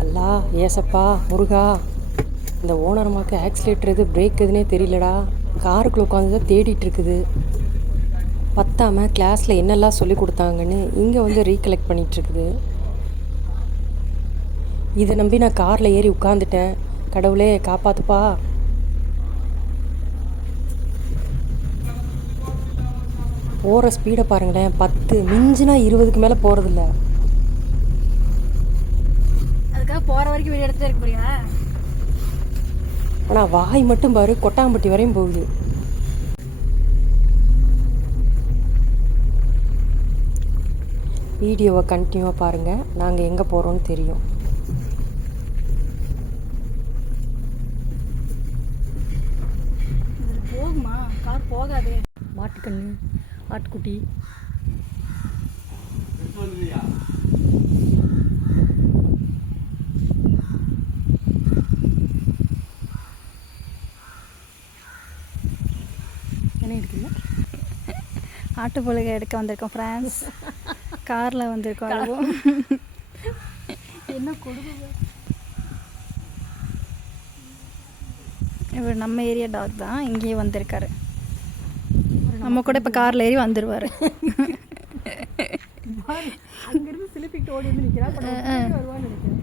அல்லா ஏசப்பா முருகா, இந்த ஓனர்மாக்கு ஆக்சிலேட்டர் எது பிரேக் எதுனே தெரியலடா. காருக்குள்ளே உட்காந்து தான் தேடிட்டு இருக்குது. பத்தாமல் கிளாஸில் என்னெல்லாம் சொல்லி கொடுத்தாங்கன்னு இங்கே வந்து ரீகலெக்ட் பண்ணிகிட்ருக்குது. இதை நம்பி நான் காரில் ஏறி உட்காந்துட்டேன். கடவுளே காப்பாற்றுப்பா. போகிற ஸ்பீடை பாருங்களேன், 10 மிஞ்சினா 20க்கு மேலே போகிறதில்ல. அதுக்காக போகிற வரைக்கும் வீடியோ எடுத்துகிட்டே இருக்க போறியா? ஆனால் வாய் மட்டும் பாரு, கொட்டாம்பட்டி வரையும் போகுது. வீடியோவை கண்டினியூவாக பாருங்கள், நாங்கள் எங்கே போகிறோன்னு தெரியும். போகுமா? கார் போகாது. மாட்டுக்கண்ணு, ஆட்டுக்குட்டி. என்ன இருக்குல்ல, ஆட்டுப்புழுகை எடுக்க வந்திருக்கோம் ஃப்ரெண்ட்ஸ். காரில் வந்திருக்கோம். என்ன கொடுமை. இவர் நம்ம ஏரியா டாக் தான், இங்கேயே வந்திருக்காரு. நம்ம கூட இப்போ காரில் ஏறி வந்துடுவார். அங்கிருந்து சிலிப்பிட்டு ஓடி வந்து நிற்கிறா. வருவான்னு நினைக்கிறேன்.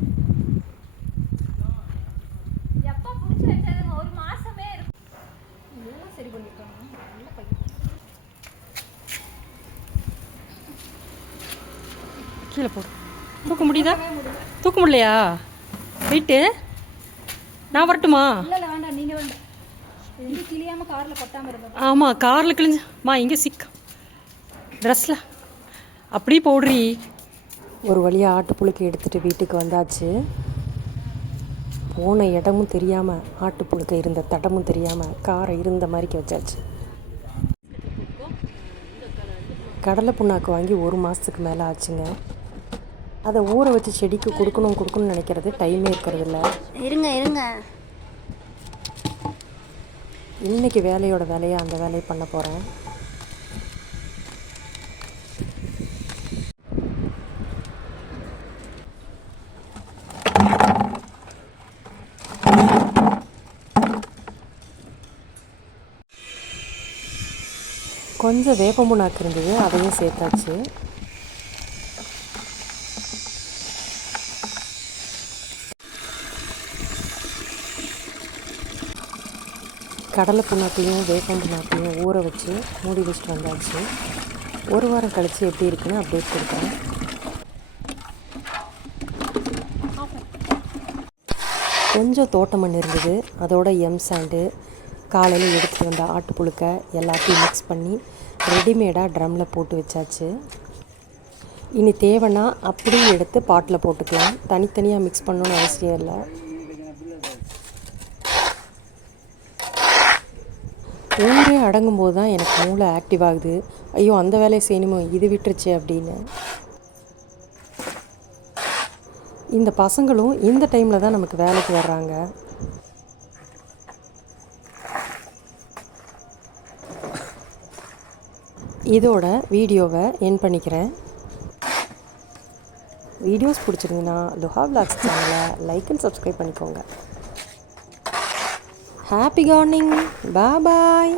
சரி பண்ணிருக்காங்க. நல்ல பையன். கீழே போடு. தூக்க முடியுதா? தூக்க முடியலையா? வெயிட்டு நான் வரட்டுமா? இல்லை வேண்டாம், நீங்கள் வேண்டாம். இது கிளியாமல் காரில் கொட்டாமல் இருந்தா. ஆமாம், காரில் கிழிஞ்சுமா இங்கே சிக்க ட்ரெஸ்ஸில் அப்படியே போடுறி. ஒரு வழியாக ஆட்டுப்புழுக்கை எடுத்துகிட்டு வீட்டுக்கு வந்தாச்சு. போன இடமும் தெரியாமல், ஆட்டுப்புழுக்கை இருந்த தடமும் தெரியாமல் காரை இருந்த மாதிரிக்கு வச்சாச்சு. கடலை புண்ணாக்கு வாங்கி 1 மாதத்துக்கு மேலே ஆச்சுங்க. அதை ஊற வச்சு செடிக்கு கொடுக்கணும்னு நினைக்கிறது டைமே இருக்கிறதில்ல. இருங்க இன்றைக்கி வேலையோட வேலையை அந்த வேலையை பண்ண போகிறேன். கொஞ்சம் வேப்பம்புண்ணாக்கு இருந்தது, அதையும் சேர்த்தாச்சு. கடலை புண்ணாக்கையும் வேப்பம்புண்ணாக்கையும் ஊற வச்சு மூடி வச்சுட்டு வந்தாச்சு. 1 வாரம் கழித்து எப்படி இருக்குன்னு அப்டேட் கொடுத்தேன். கொஞ்சம் தோட்ட மண் இருந்தது, அதோட எம் சாண்டு, காலையில் எடுத்துகிட்டு வந்த ஆட்டுப்புழுக்கை எல்லாத்தையும் மிக்ஸ் பண்ணி ரெடிமேடாக ட்ரம்மில் போட்டு வச்சாச்சு. இனி தேவைன்னா அப்படியே எடுத்து பாட்டில் போட்டுக்கலாம். தனித்தனியாக மிக்ஸ் பண்ணணுன்னு அவசியம் இல்லை. ஊரே அடங்கும்போது தான் எனக்கு மூளை ஆக்டிவ் ஆகுது. ஐயோ அந்த வேலையை செய்யணுமோ, இது விட்டுருச்சு அப்படின்னு. இந்த பசங்களும் இந்த டைமில் தான் நமக்கு வேலைக்கு வர்றாங்க. இதோட வீடியோவை எண்ட் பண்ணிக்கிறேன். வீடியோஸ் பிடிச்சிருந்தீங்கன்னா லுஹா விலாக்ஸ் சேனலை லைக் அண்ட் சப்ஸ்கிரைப் பண்ணிக்கோங்க. Happy gardening. பாய்.